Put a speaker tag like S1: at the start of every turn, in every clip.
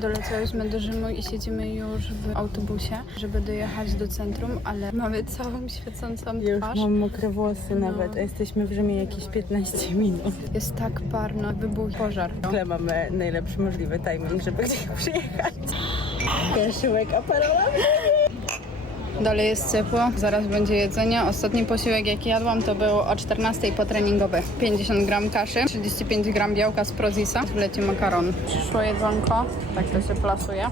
S1: Doleciałyśmy do Rzymu i siedzimy już w autobusie, żeby dojechać do centrum, ale mamy całą świecącą
S2: Już
S1: twarz.
S2: mam mokre włosy nawet, a jesteśmy w Rzymie jakieś 15 minut.
S1: Jest tak parno, wybuch pożar.
S2: Ale mamy najlepszy możliwy timing, żeby gdzieś przyjechać. Kaszyłek aparola.
S1: Dalej jest ciepło, zaraz będzie jedzenie. Ostatni posiłek jaki jadłam to był o 14 potreningowy. 50 gram kaszy, 35 gram białka z prozisa, wleci makaron. Przyszło jedzonko, tak to się plasuje. E,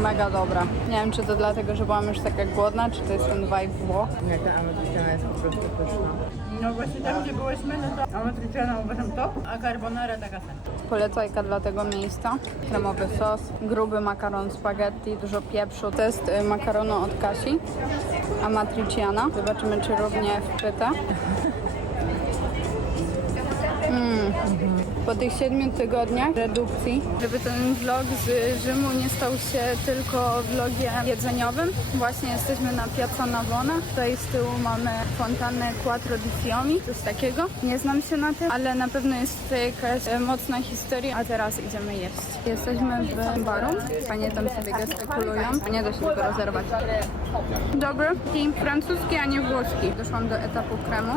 S1: Mega dobra. Nie wiem, czy to dlatego, że byłam już taka głodna, czy to jest ten vibe Włoch.
S2: Jaka amerykańska jest po prostu pyszna. No właśnie tam, gdzie byłyśmy, no to amerykańska uważam top, a carbonara taka sama.
S1: Polecajka dla tego miejsca. Kremowy sos, gruby makaron spaghetti, dużo pieprzu. Test y, makaronu od Kasi, amatriciana. Zobaczymy, czy równie wpyta. Mm. Po tych siedmiu tygodniach redukcji, żeby ten vlog z Rzymu nie stał się tylko vlogiem jedzeniowym, właśnie jesteśmy na Piazza Navona. Tutaj z tyłu mamy fontannę Quattro di Fiumi, coś takiego. Nie znam się na tym, ale na pewno jest tutaj jakaś mocna historia, a teraz idziemy jeść. Jesteśmy w baru, panie tam sobie gestykulują, nie da się tego rozerwać. Dobry, i francuski, a nie włoski. Doszłam do etapu kremu.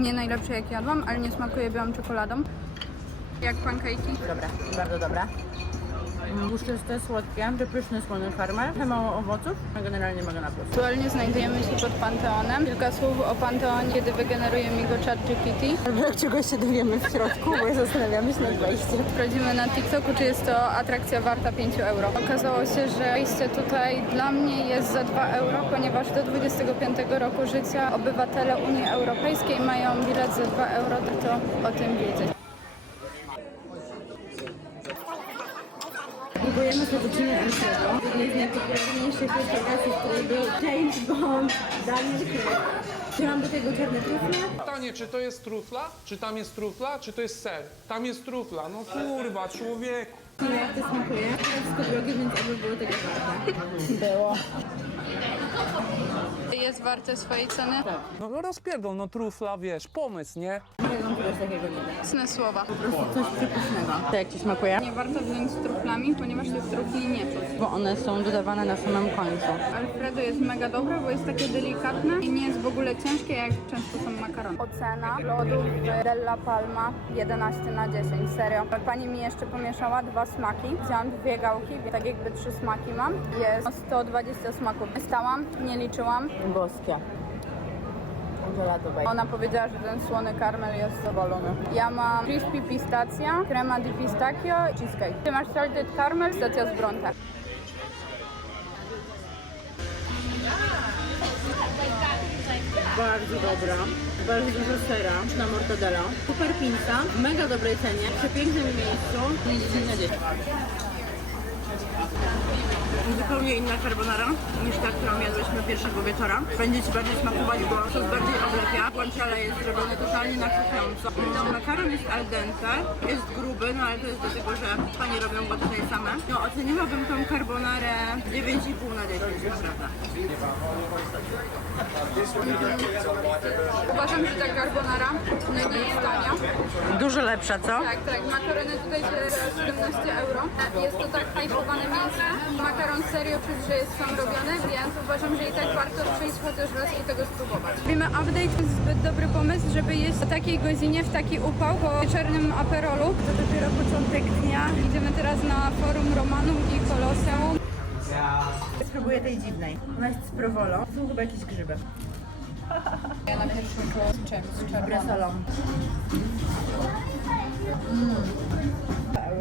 S1: Nie najlepsze jak jadłam, ale nie smakuje białą czekoladą. Jak pancake'i.
S2: Dobra, bardzo dobra. Tłuszczyste, słodkie, przepyszny słony farmer, mało owoców, a generalnie mega na plus.
S1: Aktualnie znajdujemy się pod Panteonem. Kilka słów o Panteonie, kiedy wygeneruje mi go ChatGPT.
S2: Czegoś się dowiemy w środku, bo zastanawiamy się nad wejściem.
S1: Sprawdzimy na TikToku, czy jest to atrakcja warta 5 euro. Okazało się, że wejście tutaj dla mnie jest za 2 euro, ponieważ do 25 roku życia obywatele Unii Europejskiej mają bilet za 2 euro, to o tym wiedzieć.
S2: Próbujemy cappuccino Alfredo, jednej z najpopularniejszych restauracji, w był James Bond, Daniel Craig. Wzięłam do tego czarne trufle.
S3: Pytanie, czy to jest trufla? Czy tam jest trufla? Czy to jest ser? Tam jest trufla. No kurwa, człowieku.
S2: Nie jak to smakuje. Wszystko drogie, więc aby było tego warte. Było.
S1: Jest warte swojej ceny?
S3: No, no rozpierdol, no trufla, wiesz, pomysł, nie?
S2: Nie mam czegoś takiego nie
S1: Mocne słowa.
S2: Po prostu coś przepysznego. To jak Ci smakuje?
S1: Nie warto wziąć z truflami, ponieważ tych trufli nie czuć.
S2: Bo one są dodawane na samym końcu.
S1: Alfredo jest mega dobre, bo jest takie delikatne i nie jest w ogóle ciężkie, jak często są makarony. Ocena lodów Della Palma 11 na 10, serio. Pani mi jeszcze pomieszała dwa smaki. Wzięłam dwie gałki, tak jakby trzy smaki mam. Jest 120 smaków. Stałam, nie liczyłam.
S2: Boskie.
S1: Ona powiedziała, że ten słony karmel jest zawalony. Ja mam crispy pistacja, crema di pistachio i cheesecake. Ty masz salted caramel, stacja z Bronte.
S2: Bardzo dobra. Bardzo dużo sera na mortadela. Super pinsa, w mega dobrej cenie, w przepięknym miejscu. 10 na 10. Zupełnie inna carbonara niż ta, którą jadłyśmy pierwszego wieczora. Będzie Ci bardziej smakować, bo sos bardziej oblepia. Guanciale jest zrobione totalnie nakrzucająco. No, makaron jest al dente, jest gruby, no ale to jest dlatego, że Pani robią go tutaj same. No oceniłabym tą carbonarę 9,5 na 10, naprawdę.
S1: Uważam, że ta carbonara nie jest tania.
S2: Dużo lepsza, co?
S1: Tak, tak. Makarony tutaj się 17 euro. Jest to tak hypowane mięso. Makaron serio czuć, że jest sam robiony, więc uważam, że i tak warto przyjść chociaż raz i tego spróbować. Robimy update, to jest zbyt dobry pomysł, żeby jeść o takiej godzinie w taki upał po wieczornym aperolu. To dopiero początek dnia. Idziemy teraz na forum Romanum i Koloseum.
S2: Spróbuję tej dziwnej. Ona jest z prowolą. Są chyba jakieś grzyby.
S1: Ja na pierwszym czułam z czym? Z czerwoną.
S2: Bresolą.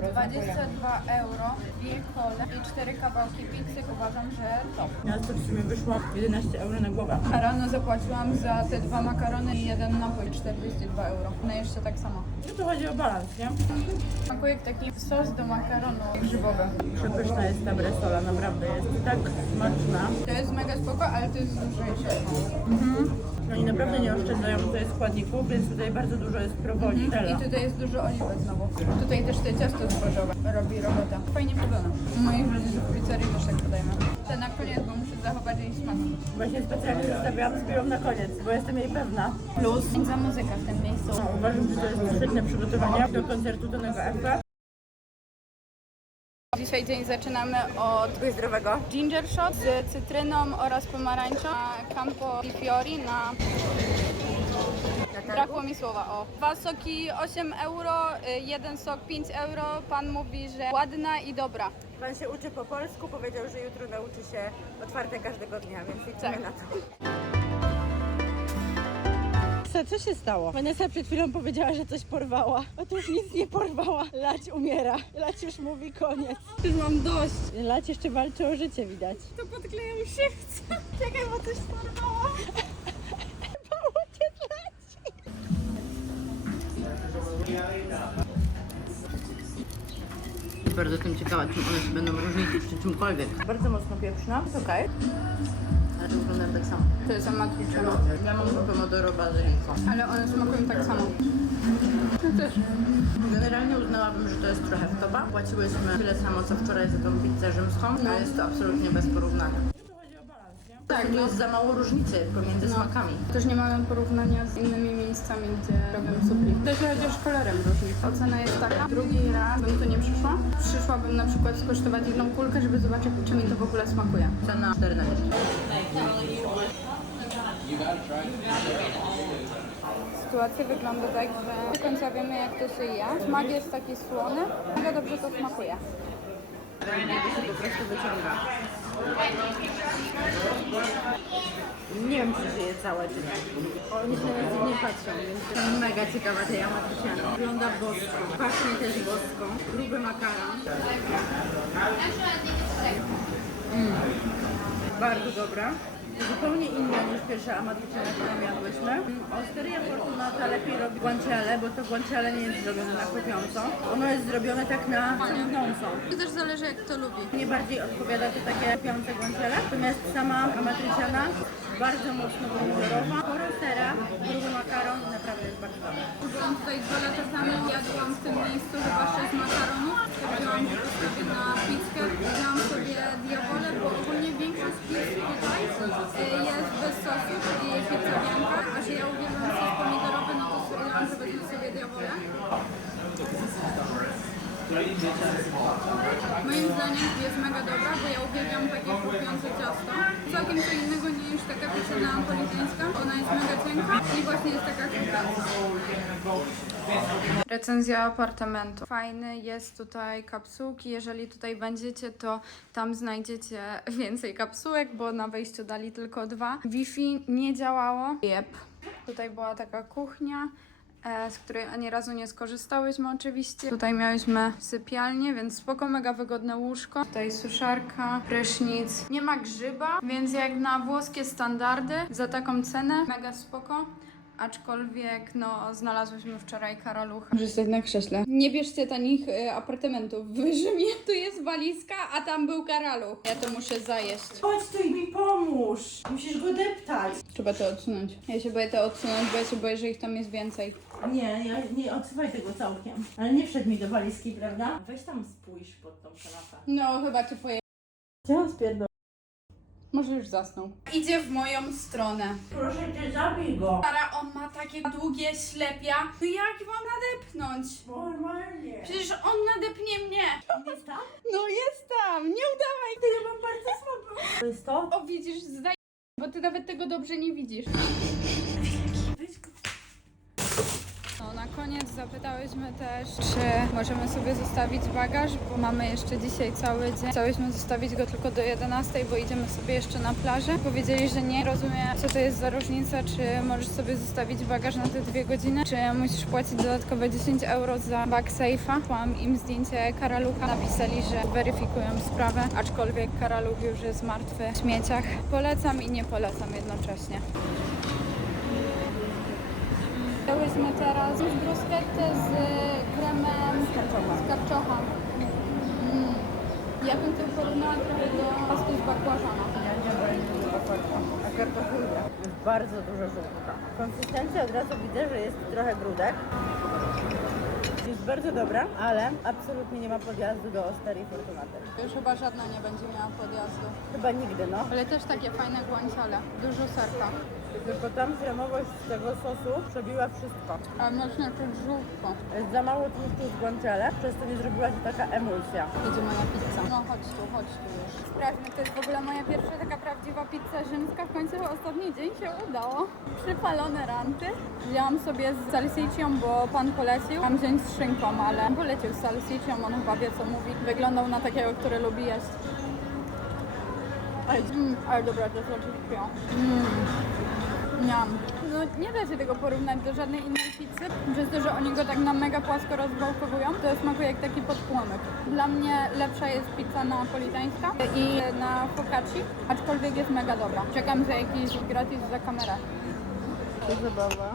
S1: 22 euro, dwie kole i cztery kawałki pizzy. Uważam, że top.
S2: Teraz to w sumie wyszło 11 euro na głowę.
S1: A rano zapłaciłam za te dwa makarony i jeden napój 42 euro. No jeszcze tak samo.
S2: No to chodzi o balans, nie?
S1: Smakuje jak taki sos do makaronu grzybowy.
S2: Przepyszna jest ta bresola, naprawdę jest tak smaczna.
S1: To jest mega spoko, ale to jest lżejsze.
S2: Oni naprawdę nie oszczędzają tutaj składników, więc tutaj bardzo dużo jest prowoli.
S1: I tutaj jest dużo oliwy znowu. Tutaj też te ciasto zbożowe robi robotę. Fajnie podane. U moich rodziców w pizzerii też tak podajemy. Te na koniec, bo muszę trochę bardziej smaku.
S2: Właśnie specjalnie zostawiłam z na koniec, bo jestem jej pewna. Plus
S1: Za muzyka w tym miejscu.
S2: no, uważam, że to jest świetne przygotowanie do koncertu Tonego Efa.
S1: Dzisiaj dzień zaczynamy od zdrowego ginger shot z cytryną oraz pomarańczą na Campo di Fiori na... Brakło mi słowa, o. Dwa soki 8 euro, y, jeden sok 5 euro. Pan mówi, że ładna i dobra.
S2: Pan się uczy po polsku, powiedział, że jutro nauczy się otwarte każdego dnia, więc liczymy
S1: Tak.
S2: na to. Co się stało? Vanessa przed chwilą powiedziała, że coś porwała. Otóż nic nie porwała. Lać umiera. Lać już mówi koniec.
S1: Już mam dość.
S2: Lać jeszcze walczy o życie, widać.
S1: To podklejam się chcę. Czekaj, bo coś porwała.
S2: Mało cię leci.
S4: Bardzo jestem ciekawa, czym one się będą różnić przy czymkolwiek.
S2: Bardzo mocno pieprzna, jest okej.
S4: Ale to wyglądają tak samo.
S1: To jest amatyczne.
S4: Ja mam pomodoro bazyliko.
S1: Ale one smakują tak samo. Ja też.
S4: Generalnie uznałabym, że to jest trochę wtopa. Płaciłyśmy tyle samo, co wczoraj za tą pizzę rzymską,
S1: No.
S4: jest to absolutnie bez porównania.
S1: Tak,
S4: Tu
S1: no.
S4: jest za mało różnicy pomiędzy
S1: No.
S4: smakami.
S1: Też nie mamy porównania z innymi miejscami, gdzie robią supli. To się chociaż kolorem różni. Ocena jest taka. Drugi raz bym tu nie przyszła. Przyszłabym na przykład skosztować jedną kulkę, żeby zobaczyć, czy mi to w ogóle smakuje.
S4: Cena 4 na 10.
S1: Sytuacja wygląda tak, że do końca wiemy, jak to się je. Smak jest taki słony, ale dobrze to smakuje.
S4: Się po prostu wyciąga.
S2: Nie wiem, czy żyje całe, czy nie. Oni się na dziwnie patrzą, więc
S4: Jestem mega ciekawa tej amatryciany.
S2: wygląda bosko. Pachnie też bosko. Gruby makaron. Mm. Bardzo dobra. Zupełnie inna niż pierwsza amatryciana, którą jadłyśmy. Osteria Fortunata lepiej robi guanciale, bo to guanciale nie jest zrobione na chrupiąco. Ono jest zrobione tak na ciągnącą.
S1: To też zależy, jak to lubi.
S2: Mnie bardziej odpowiada to takie chrupiące guanciale. Natomiast sama amatryciana bardzo mocno pomidorowa. Sporo sera, gruby makaron, naprawdę jest bardzo dobra.
S1: Byłam tutaj dwa lata temu, jadłam w tym miejscu chyba sześć makaronów. Że postawię na pizzkę. Wziąłam sobie diabole, bo ogólnie większość pizz tutaj y, jest bez sosu, pizza że ja uwielbiam sos pomidorowy, no to stwierdziłam, że wezmę sobie diabole. Moim zdaniem jest mega dobra, bo ja uwielbiam takie chrupiące ciasto. Całkiem co innego niż taka pieczona napolitańska. Ona jest mega i właśnie jest taka chrupiąca. Recenzja apartamentu. Fajny, jest tutaj kapsułki. Jeżeli tutaj będziecie, to tam znajdziecie więcej kapsułek, bo na wejściu dali tylko dwa. Wi-Fi nie działało. Jep. Tutaj była taka kuchnia. E, Z której ani razu nie skorzystałyśmy oczywiście. Tutaj miałyśmy sypialnię, więc spoko, mega wygodne łóżko. Tutaj suszarka, prysznic. Nie ma grzyba, więc jak na włoskie standardy za taką cenę mega spoko. Aczkolwiek, no, znalazłyśmy wczoraj karalucha. Może stać na krześle. Nie bierzcie tanich y, apartamentów w Rzymie. Tu jest walizka, a tam był karaluch. Ja to muszę zajeść.
S2: Chodź tu i mi pomóż! Musisz go deptać.
S1: Trzeba to odsunąć. Ja się boję to odsunąć, bo ja się boję, że ich tam jest więcej.
S2: Nie, ja, nie odsuwaj tego całkiem. Ale nie wszedł mi do walizki, prawda? Weź tam spójrz pod tą kanapę.
S1: No, chyba cię poje...
S2: Gdzie on spierdol?
S1: Może już zasnął. Idzie w moją stronę.
S2: Proszę cię, zabij go!
S1: Stara, on ma takie długie ślepia. No jak mam nadepnąć?
S2: Normalnie.
S1: Przecież on nadepnie mnie.
S2: Jest tam?
S1: No jest tam, nie udawaj.
S2: Ja mam bardzo słabo. To jest to?
S1: O, widzisz, zdaj... Bo ty nawet tego dobrze nie widzisz. Na koniec zapytałyśmy też, czy możemy sobie zostawić bagaż, bo mamy jeszcze dzisiaj cały dzień. Chciałyśmy zostawić go tylko do 11, bo idziemy sobie jeszcze na plażę. Powiedzieli, że nie rozumiem, co to jest za różnica, czy możesz sobie zostawić bagaż na te dwie godziny, czy musisz płacić dodatkowe 10 euro za bagsafe'a. Mam im zdjęcie karalucha. Napisali, że weryfikują sprawę, aczkolwiek karaluch już jest martwy w śmieciach. Polecam i nie polecam jednocześnie. Wzięłyśmy teraz bruschettę z kremem z karczocha. Mm. Ja bym to porównała trochę do pasty z bakłażana.
S2: Ja nie wiem, a kartofulka. Bardzo dużo żółtka. Konsystencja od razu widzę, że jest trochę grudek. Jest bardzo dobra, ale absolutnie nie ma podjazdu do Osterii Fortunaty.
S1: Już chyba żadna nie będzie miała podjazdu.
S2: Chyba nigdy, no.
S1: Ale też takie fajne guanciale. Dużo serka.
S2: Tylko tam kremowość tego sosu przebiła wszystko.
S1: Ale można czuć żółtko.
S2: Jest za mało tłuszczu w guanciale, przez to nie zrobiła się taka emulsja.
S1: Jedzie moja pizza. No chodź tu, chodź tu już. Sprawdźmy, to jest w ogóle moja pierwsza taka prawdziwa pizza rzymska. W końcu ostatni dzień się udało. Przypalone ranty. Wzięłam sobie z salsicją, bo pan polecił. Mam wziąć z szynką, ale polecił z salsicją, on chyba wie co mówi. Wyglądał na takiego, który lubi jeść. Mm, ale dobra, to jest oczywiście. Mm. Miam. No nie da się tego porównać do żadnej innej pizzy, przez to, że oni go tak na mega płasko rozwałkowują, to smakuje jak taki podpłomek. Dla mnie lepsza jest pizza napolitańska i na focacci, aczkolwiek jest mega dobra. Czekam za jakiś gratis za kamerę. To zabawa.